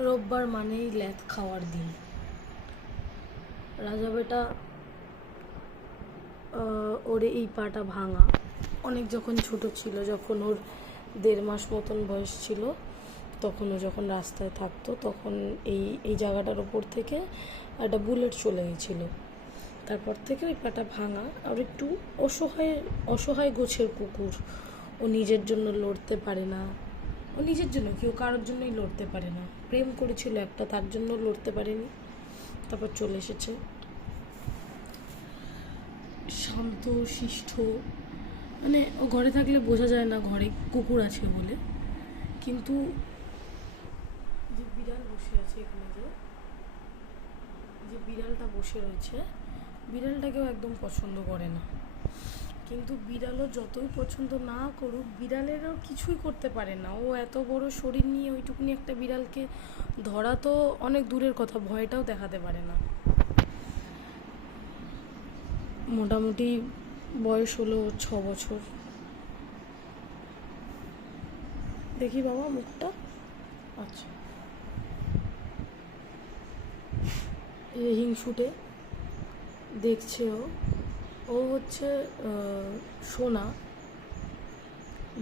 রোববার মানেই ল্যাদ খাওয়ার দিন। রাজা বেটা ওর এই পাটা ভাঙা। অনেক যখন ছোট ছিল, যখন ওর দেড় মাস মতন বয়স ছিল, তখন ও যখন রাস্তায় থাকতো, তখন এই এই জায়গাটার ওপর থেকে একটা বুলেট চলে গেছিল। তারপর থেকে ওই পাটা ভাঙা। আর একটু অসহায় অসহায় গোছের কুকুর। ও নিজের জন্য লড়তে পারে না। ও নিজের জন্য কেউ কারোর জন্যই লড়তে পারে না। প্রেম করেছিল একটা, তার জন্য লড়তে পারেনি। তারপর চলে এসেছে। শান্ত, শিষ্ট। মানে ও ঘরে থাকলে বোঝা যায় না, ঘরে কুকুর আছে বলে। কিন্তু যে বিড়াল বসে আছে এখানে যে যে বিড়ালটা বসে রয়েছে, বিড়ালটাকেও একদম পছন্দ করে না। কিন্তু বিড়ালও যতই পছন্দ না করুক, বিড়ালেরও কিছুই করতে পারে না। ও এত বড় শরীর নিয়ে ওইটুকুনি একটা বিড়ালকে ধরা তো অনেক দূরের কথা, ভয়টাও দেখাতে পারে না। মোটামুটি বয়স হলো ছ বছর। দেখি বাবা মুখটা। আচ্ছা। হিংসুটে দেখছে ও। ও হচ্ছে সোনা,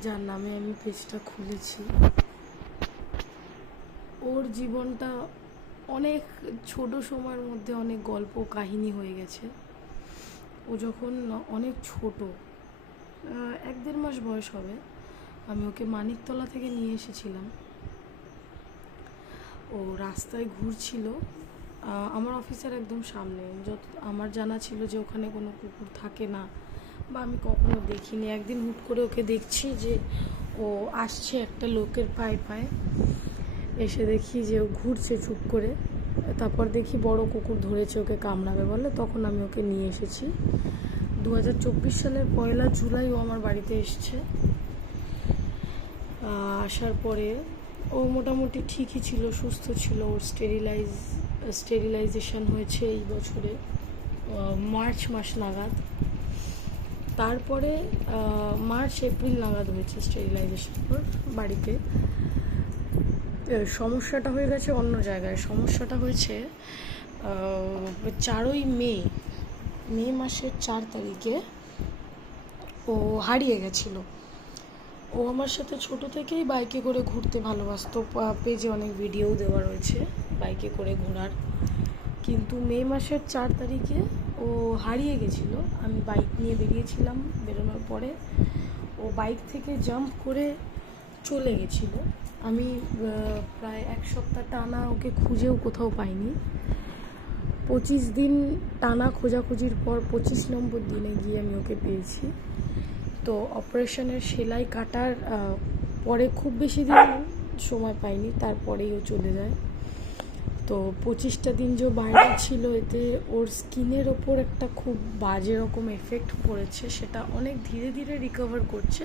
যার নামে আমি পেজটা খুলেছি। ওর জীবনটা অনেক ছোট সময়ের মধ্যে অনেক গল্প কাহিনী হয়ে গেছে। ও যখন অনেক ছোট এক দেড় মাস বয়স হবে, আমি ওকে মানিকতলা থেকে নিয়ে এসেছিলাম। ও রাস্তায় ঘুরছিল আমার অফিসের একদম সামনে। যত, আমার জানা ছিল যে ওখানে কোনো কুকুর থাকে না, বা আমি কখনো দেখিনি। একদিন হুট করে ওকে দেখছি যে ও আসছে একটা লোকের পায়ে পায়ে। এসে দেখি যে ও ঘুরছে চুপ করে। তারপর দেখি বড় কুকুর ধরেছে ওকে কামড়াবে বলে। তখন আমি ওকে নিয়ে এসেছি। দু হাজার চব্বিশ সালের পয়লা জুলাই ও আমার বাড়িতে এসছে। আসার পরে ও মোটামুটি ঠিকই ছিল, সুস্থ ছিল। ওর স্টেরিলাইজ স্টেরিলাইজেশন হয়েছে এই বছরে মার্চ মাস নাগাদ। তারপরে মার্চ, এপ্রিল নাগাদ হয়েছে স্টেরিলাইজেশন বাড়িতে। সমস্যাটা হয়ে গেছে অন্য জায়গায়। সমস্যাটা হয়েছে চারই মে মে মাসের চার তারিখে ও হারিয়ে গেছিল। ও আমার সাথে ছোট থেকেই বাইকে করে ঘুরতে ভালোবাসতো পেজে অনেক ভিডিও দেওয়া রয়েছে। বাইকে করে ঘোরার। কিন্তু মে মাসের চার তারিখে ও হারিয়ে গেছিল। আমি বাইক নিয়ে বেরিয়েছিলাম বেরোনোর পরে। ও বাইক থেকে জাম্প করে চলে গেছিল। আমি প্রায় এক সপ্তাহ টানা ওকে খুঁজেও কোথাও পাইনি। পঁচিশ দিন টানা খোঁজাখুঁজির পর পঁচিশ নম্বর দিনে গিয়ে আমি ওকে পেয়েছি। তো অপারেশনের সেলাই কাটার পরে খুব বেশি দিন সময় পাইনি, তারপরেই ও চলে যায়। তো পঁচিশটা দিন যে বাইরে ছিল, এতে ওর স্কিনের ওপর একটা খুব বাজে রকম এফেক্ট পড়েছে, সেটা অনেক ধীরে ধীরে রিকভার করছে।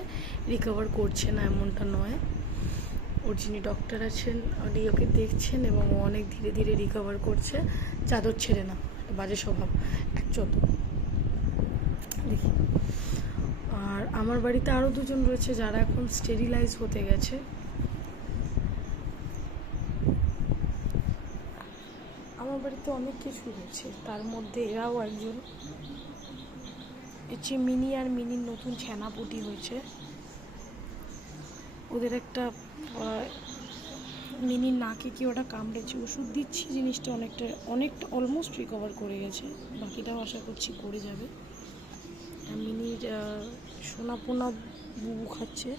রিকভার করছে না এমনটা নয়। ওর যিনি ডক্টর আছেন, উনি ওকে দেখছেন এবং ও অনেক ধীরে ধীরে রিকভার করছে। চাদর ছেড়ে না, একটা বাজে স্বভাব, এক চোদ্দ দেখি। আর আমার বাড়িতে আরও দুজন রয়েছে যারা এখন স্টেরিলাইজ হতে গেছে। আমার বাড়িতে অনেক কিছু রয়েছে তার মধ্যে এরাও একজন। হচ্ছে মিনি আর মিনির নতুন ছানাপুটি হয়েছে। ওদের একটা মিনির নাকে কি ওটা কামড়েছে ওষুধ দিচ্ছি জিনিসটা অনেকটা অনেকটা অলমোস্ট রিকভার করে গেছে। বাকিটাও আশা করছি করে যাবে। মিনির আহ, সোনা পোনা বুবু খাচ্ছে।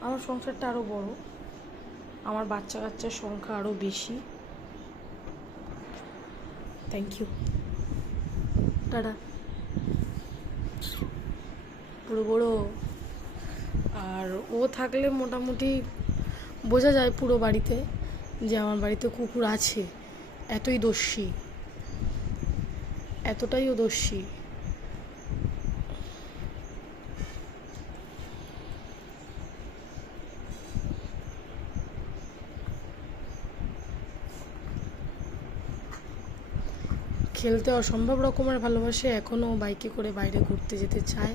আমার সংসারটা আরও বড়। আমার বাচ্চা কাচ্চার সংখ্যা আরও বেশি। Thank you tata. পুরো বড়ো। আর ও থাকলে মোটামুটি বোঝা যায় পুরো বাড়িতে যে আমার বাড়িতে কুকুর আছে, এতই দস্যি। এতটাই ও দস্যি। খেলতে অসম্ভব রকমের ভালোবাসে এখনও বাইকে করে বাইরে ঘুরতে যেতে চায়।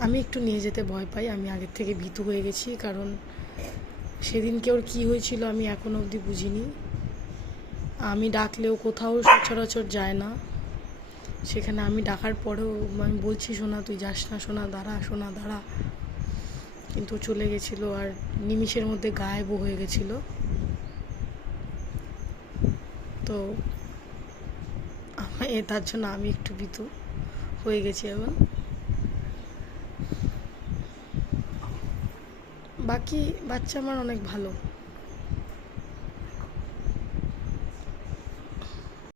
আমি একটু নিয়ে যেতে ভয় পাই, আমি আগের থেকে ভীতু হয়ে গেছি, কারণ সেদিনকে ওর কী হয়েছিল আমি এখনও অবধি বুঝিনি। আমি ডাকলেও কোথাও সচরাচর যায় না। সেখানে আমি ডাকার পরেও আমি বলছি শোনা তুই যাস না শোনা দাঁড়া শোনা দাঁড়া। কিন্তু চলে গেছিল আর নিমিষের মধ্যে গায়েবও হয়ে গেছিল। তো তার জন্য আমি একটু বিতু হয়ে গেছি এখন বাকি বাচ্চা আমার অনেক ভালো।